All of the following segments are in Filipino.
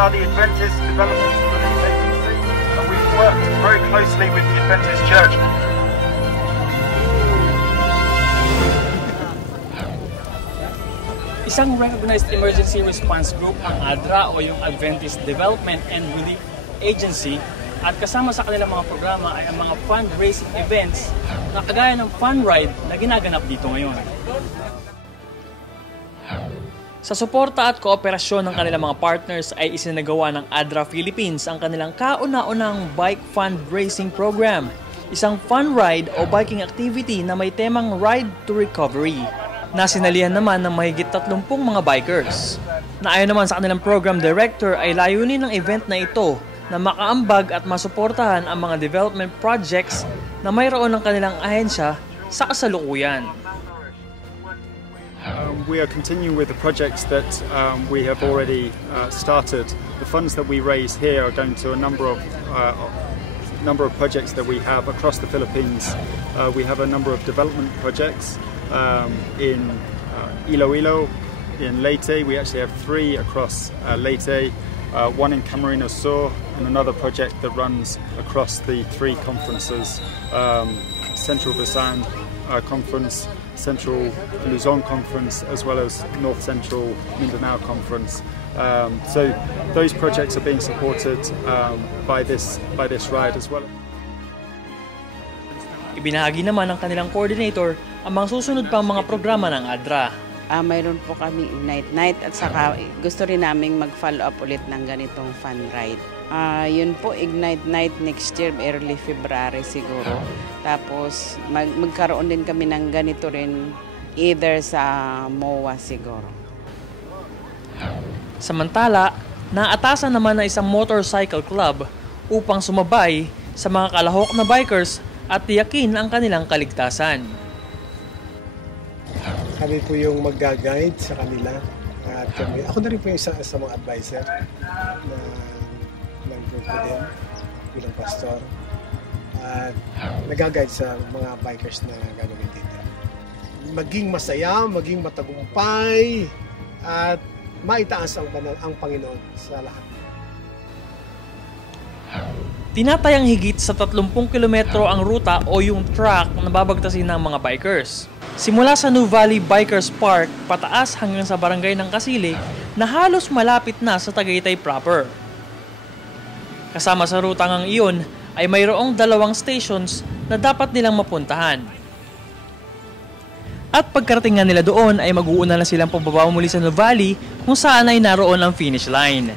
are the Adventist Development Relief Agency, and we've worked very closely with the Adventist Church. Isang recognized emergency response group ang ADRA o yung Adventist Development and Relief Agency, at kasama sa kanilang mga programa ay ang mga fundraising events na kagaya ng fun ride na ginaganap dito ngayon. Sa suporta at kooperasyon ng kanilang mga partners ay isinagawa ng ADRA Philippines ang kanilang kauna-unang bike fundraising program, isang fun ride o biking activity na may temang Ride to Recovery, na sinalihan naman ng mahigit 30 mga bikers. Na ayon naman sa kanilang program director ay layunin ng event na ito na makaambag at masuportahan ang mga development projects na mayroon ng kanilang ahensya sa kasalukuyan. We are continuing with the projects that we have already started. The funds that we raise here are going to a number of projects that we have across the Philippines. We have a number of development projects in Iloilo, in Leyte. We actually have 3 across Leyte, 1 in Camarines Sur, and another project that runs across the 3 conferences, Central Busan Conference, Central Luzon Conference, as well as North Central Mindanao Conference. So those projects are being supported by this ride as well. Ibinahagi naman ng kanilang coordinator ang mga susunod pang mga programa ng ADRA. Mayroon po kami Ignite Night at saka gusto rin naming mag-follow up ulit ng ganitong fun ride. Yun po, Ignite Night next year, early February siguro. Tapos magkaroon din kami ng ganito rin either sa MOA siguro. Samantala, naatasan naman na isang motorcycle club upang sumabay sa mga kalahok na bikers at tiyakin ang kanilang kaligtasan. Kami po yung mag-guide sa kanila. At kami, ako na rin po yung isa sa mga advisor ng grupo din bilang pastor. At nag-guide sa mga bikers na gagawin dito. Maging masaya, maging matagumpay, at maitaas ang Panginoon sa lahat. Tinatayang higit sa 30 kilometro ang ruta o yung track na babagtasin ng mga bikers. Simula sa New Valley Bikers Park pataas hanggang sa barangay ng Kasili na halos malapit na sa Tagaytay proper. Kasama sa rutangang iyon ay mayroong 2 stations na dapat nilang mapuntahan. At pagkarating nga nila doon ay mag-uuna na silang pababa muli sa New Valley kung saan ay naroon ang finish line.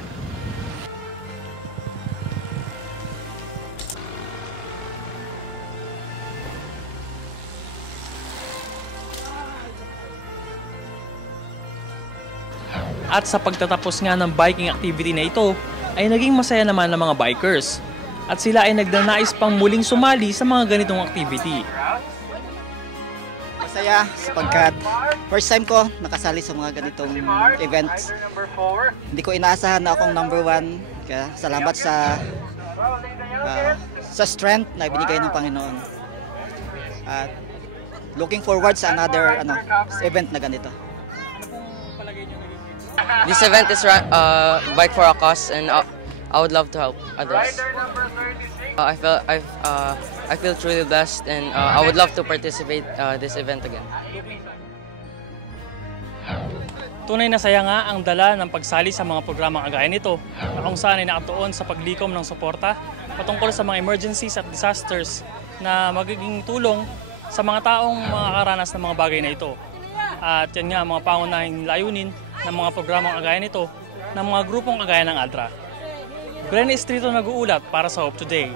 At sa pagtatapos nga ng biking activity na ito, ay naging masaya naman ng mga bikers. At sila ay nagdanais pang muling sumali sa mga ganitong activity. Masaya sapagkat first time ko nakasali sa mga ganitong events. Hindi ko inaasahan na akong number 1. Kaya salamat sa strength na ibinigay ng Panginoon. At looking forward sa another event na ganito. This event is Bike for a Cause, and I would love to help others. I feel truly blessed, and I would love to participate this event again. Tunay na saya nga ang dala ng pagsali sa mga programang kagaya nito, na kung saan ay nakatuon sa paglikom ng suporta patungkol sa mga emergencies at disasters na magiging tulong sa mga taong makakaranas ng mga bagay na ito. At yan nga mga pangunahing layunin ng mga programang kagaya nito ng mga grupong kagaya ng ADRA. Glenn Estrito nag-uulat para sa Hope Today.